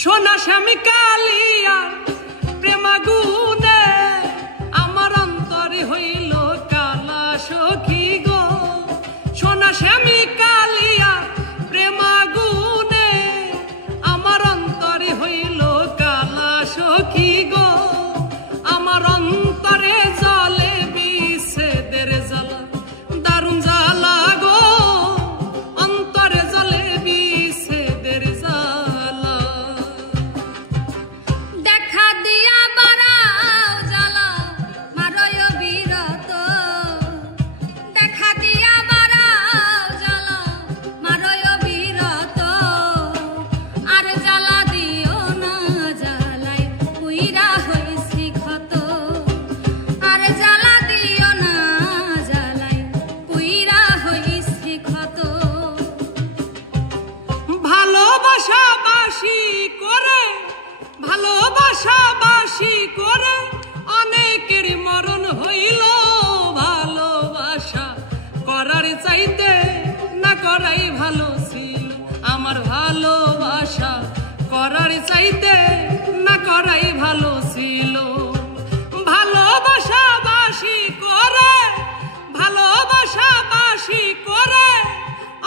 সোনা শ্যামি কালিয়া প্রেমাগুনে আমার অন্তরে হইল কালা সখী গো। সোনা শ্যামি কালিয়া প্রেমাগুনে আমার অন্তরে হইল কালা সখী গো। আমার অন্তরে জলে বিচ্ছেদের জ্বালা দারুণ জ্বালা গো। অন্তরে জলে বিচ্ছেদের জ্বালা দেখা দিয়া বাড়াও জ্বালা মারয় বিরত। দেখা দিয়া বাড়াও জ্বালা মারয় বিরত। আর জ্বালা দিও না জ্বালায় পুইরা হইছি ক্ষত। আর জ্বালা দিও না জ্বালায় পুইরা হইছি ক্ষত। ভালোবাসা বাসি করে ভালোবাসা বাসি করে অনেকের মরণ হইল। ভালোবাসা করার চাইতে না করাই ভালো ছিল। আমার ভালোবাসা করার চাইতে না করাই ভালো ছিল। ভালোবাসা বাসি করে ভালোবাসা বাসি করে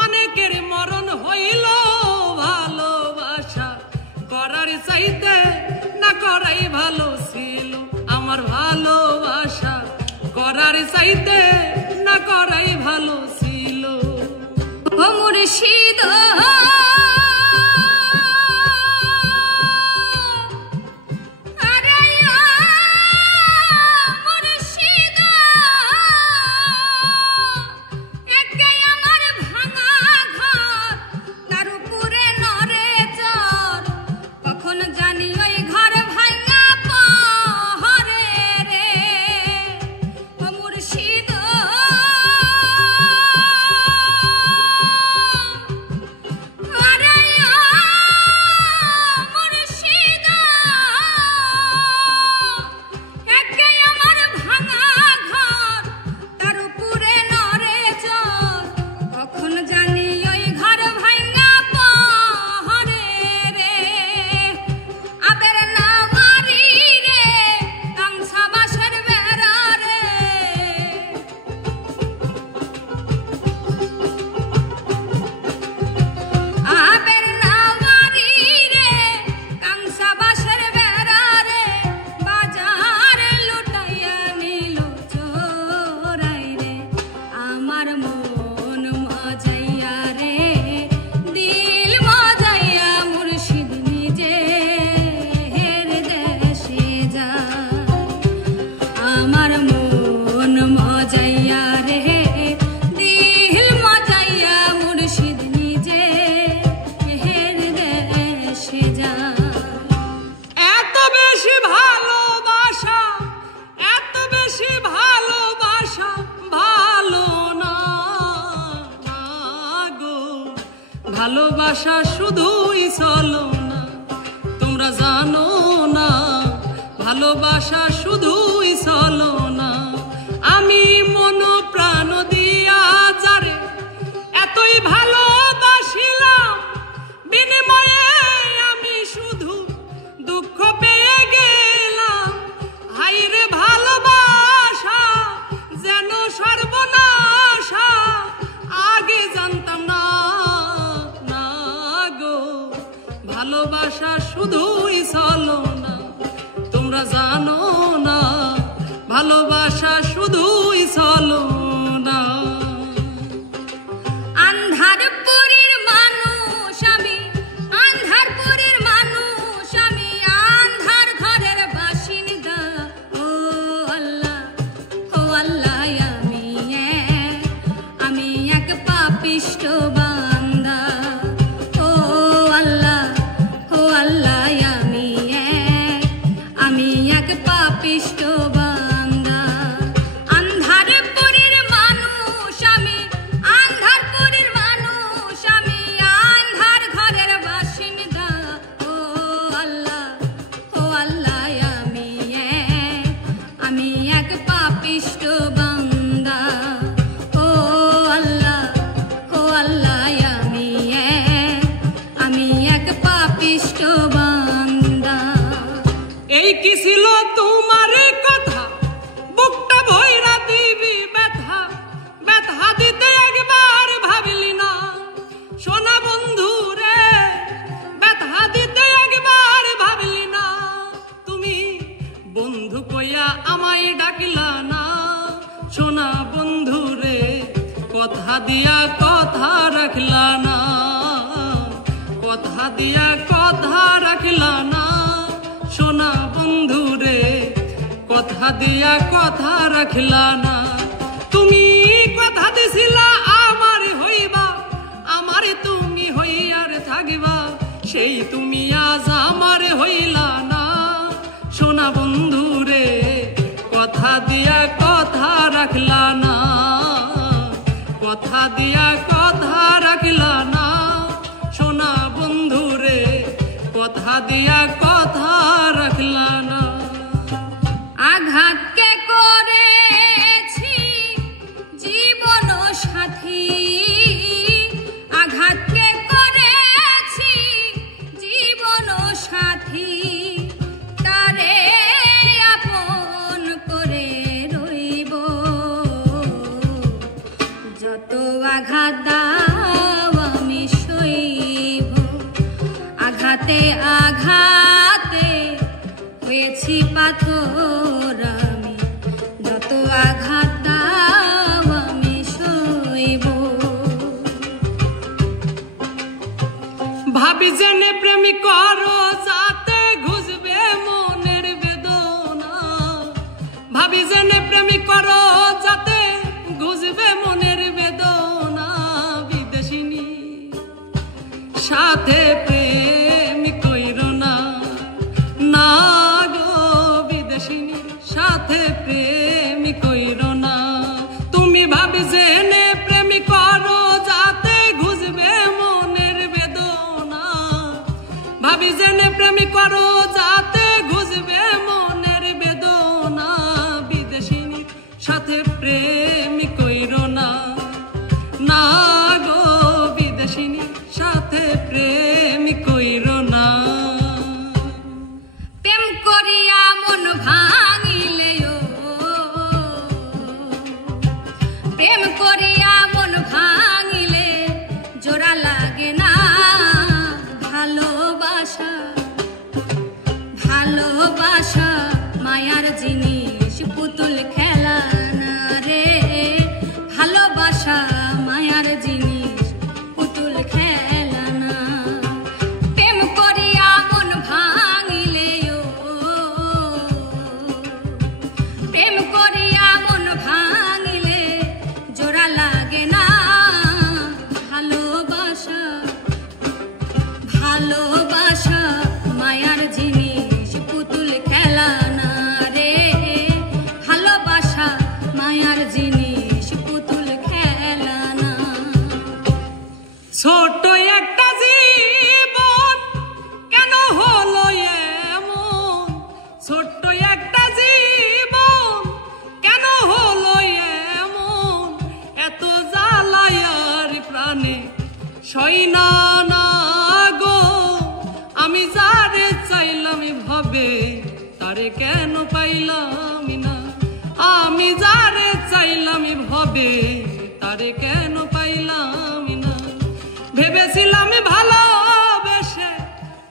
অনেকের মরণ হইল। ভালোবাসা করার চাইতে না করাই ভালো ছিল। আমার ভালোবাসা করার চাইতে না করাই ভালো ছিল। ও মুর্শিদ ভালোবাসা শুধুই চলো না তোমরা জানো না। ভালোবাসা শুধুই চলো না। আমি মন প্রাণ দিয়া যারে এতই ভালোবাসিলাম বিনিময়ে আমি শুধু দুঃখ পেয়ে গেলাম। হাইরে ভালোবাসা যেন সর্বনাশা আগে জানতাম না। ভালোবাসা শুধুই চলো না তোমরা জানো না। ভালোবাসা শুধুই চলো না। আন্ধারপুরের মানুষ আমি আন্ধারপুরের মানুষ আমি আন্ধার ঘরের বাসিন্দা। ও আল্লাহ আমি এক পাপিষ্ঠ বান্দা। আমি এক পাপিষ্ঠ বান্দা। আন্ধার এই কি ছিল তোমার কথা, বুকটা ভইরা দিবি ব্যথা, ব্যথা দিতে একবার ভাবলি না সোনা বন্ধু রে, ব্যথা দিতে একবার ভাবলি না। তুমি বন্ধু কইয়া আমায় ডাকিলা না সোনা বন্ধু রে, কথা দিয়া কথা রাখলা না, কথা দিয়া কথা রাখলা না সোনা বন্ধু রে, কথা দিয়া কথা রাখলা না। তুমি কথা দিছিলা আমার হইবা, আমার তুমি হইয়ার থাকবা, সেই তুমি আজ আমার হইলা না সোনা বন্ধু রে, কথা দিয়া কথা রাখলা না, কথা দিয়া কথা রাখলা না সোনা বন্ধু রে, কথা দিয়া কথা রাখলা না। আঘাতকে করেছি জীবন সাথী, আঘাতকে করেছি জীবন সাথী, তারে আপন করে রইব, যত আঘাত দাও আমি সইব, আঘাতে আঘাতে হয়েছি পাথর আমি, যত আঘাত দাও আমি সইব। ভাবি জেনে প্রেমী করো যাতে ঘুষবে মনের বেদনা, ভাবি জেনে প্রেমী করো যাতে ঘুষবে মনের বেদনা, বিদেশিনী সাথে প্রেম কইরো না, না গো বিদেশিনী সাথে প্রেম কইরো না। তুমি ভাবি জেনে প্রেমী করো যাতে ঘুষবে মনের বেদনা, ভাবি জেনে প্রেমী করো যাতে ঘুষবে মনের বেদনা, বিদেশিনী সাথে প্রেম কইরো না, না গো বিদেশিনী সাথে প্রেম কইরো না। প্রেম করিয়া মন ভাঙিলে প্রেম করিয়া মন ভাঙিলে জোড়া লাগে না, ভালোবাসা ভালোবাসা মায়ার জিনিস পুতুল খেলা না রে, ভালোবাসা মায়ার জিনিস পুতুল খেলা না। প্রেম করিয়া মন ভাঙিলে প্রেম করিয়া মন ভাঙিলে জোড়া লাগে না, ভালোবাসা ভালোবাসা মায়ার জিনিস পুতুল খেলা না রে, ভালোবাসা মায়ার জিনিস পুতুল খেলা না। ছোট একটা জীবন কেন হলো এমন, ছোট্ট একটা জীবন কেন হলো এমন, এত জ্বালায়ার প্রাণে সইনা না গো, আমি যারে চাইলাম ভাবে তারে কেন পাইলাম না, আমি যারে চাইলাম ভাবে তারে কেন পাইলাম না। ভেবেছিলাম ভালোবেসে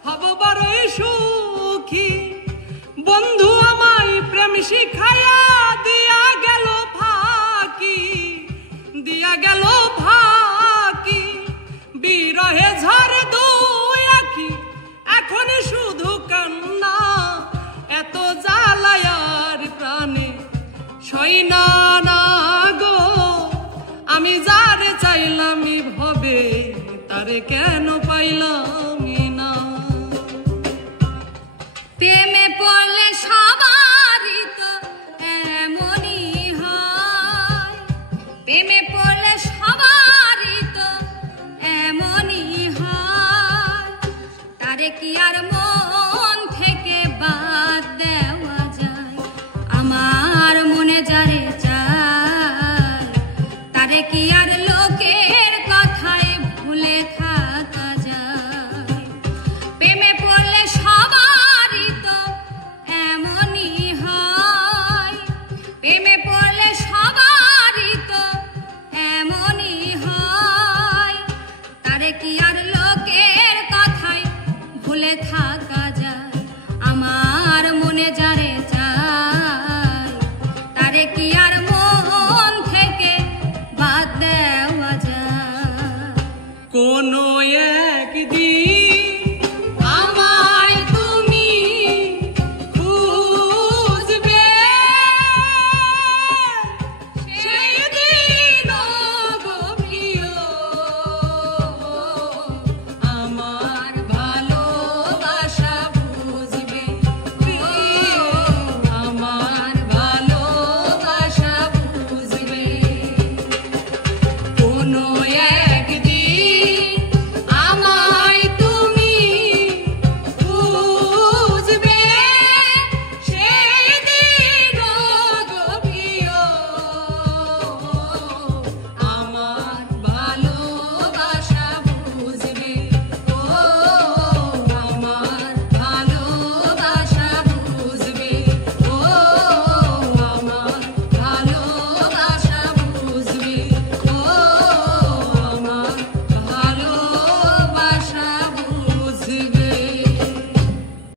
হব বড়ই সুখী, বন্ধু আমায় প্রেম শিখায়া দিয়া গেল ফাঁকি, দিয়া গেল ফাঁকি, বিরহে ঝরে দুই আঁখি এখন শুধু কান্না, এত জ্বালায়ার প্রাণে সইনা না গো, আমি যারে চাইলাম ভবে তারে কেন পাইলাম না। প্রেমে পড়লে সবারই তো এমনই হয়, প্রেমে পড়লে সবারই তো এমনই হয়, তারে কি আর